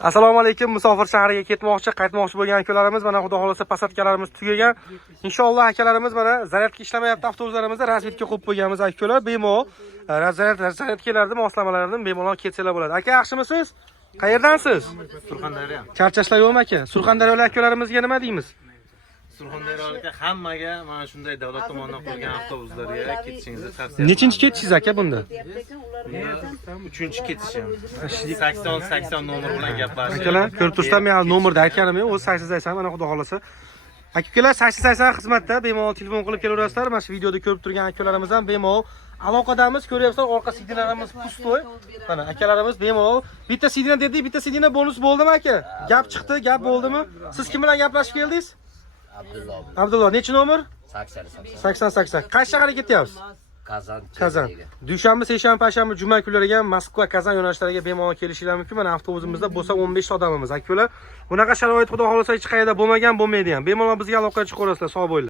Assalomu alaykum. Musofir shahriga ketmoqchi, qaytmoqchi bo'lgan akalarimiz, mana xudo xolasa pasatkalarimiz tugagan. Inshaalloh akalarimiz mana zaryadga ishlamayapti, avtobuslarimizda razvedka qo'yib qo'yganmiz akalar. Bemalol zaryadkalarni, moslamalarni bemalol ketsanglar bo'ladi. Aka, yaxshimisiz? Qayerdansiz? Surxondaryo. Charchashlar yo'qmi aka? Surxondaryolik akalarimizga nima deymiz? Surxondaryolikka hammaga mana shunday davlat tomonidan qo'ygan avtobuslarga ketishingizni tavsiya Nechinchi ketishingiz aka bunda? qilaman. 3-ketishim. 80 nomer bilan gaplashib. Akalar, ko'rib turibsizlar, men hali nomerni aytganim yo'q, o'z 880 mana xudo xolasa. Akalar 880 xizmatda bemalol telefon qilib kelaverasizlar. Mana shu videoda ko'rib turgan akalarimiz ham bemalol aloqadamiz, ko'ryapsizlar, orqa sidinalarimiz pustoy. Mana akalarimiz bemalol bitta sidina dedik, bitta sidina bonus bo'ldimi aka? Gap chiqdi, gap bo'ldimi? Siz kim bilan gaplashib keldingiz? Abdulloh, nechi nomer? 80. Qaysi shaharga ketyapsiz? Kazan. Dushanba, seshanba, payshanba, juma kunlariga Moskva, Kazan yo'nalishlariga bemalol kelishinglar mumkin. Mana avtobusimizda bo'lsa 15 ta odamimiz. Akalar, bunaqa sharoit xudo xolasa hech qayerda bo'lmagan, bo'lmaydi ham. Bemalol bizga aloqaga chiqaverasizlar, sog' bo'linglar.